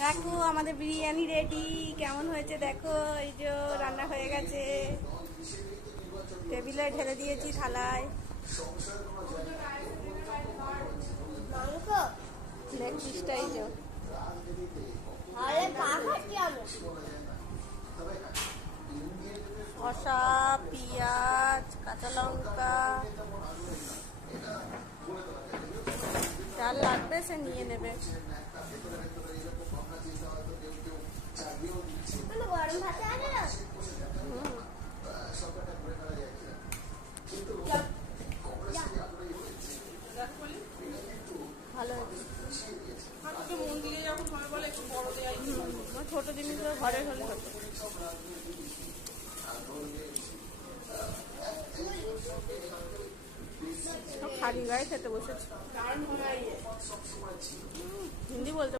দেখো আমাদের বিরিয়ানি রেডি, কেমন হয়েছে দেখো। এই যে রান্না হয়ে গেছে, টেবিলে ঢেলে দিয়েছি থালায়। লেগ পিসটা এই যে, শসা, পেঁয়াজ, কাঁচা লঙ্কা, যার লাগবে সে নিয়ে নেবে। ভালো ছোট জিনিসগুলো ঘরে হলে হতো। খালি গায়ে খেতে বসেছে, হিন্দি বলতে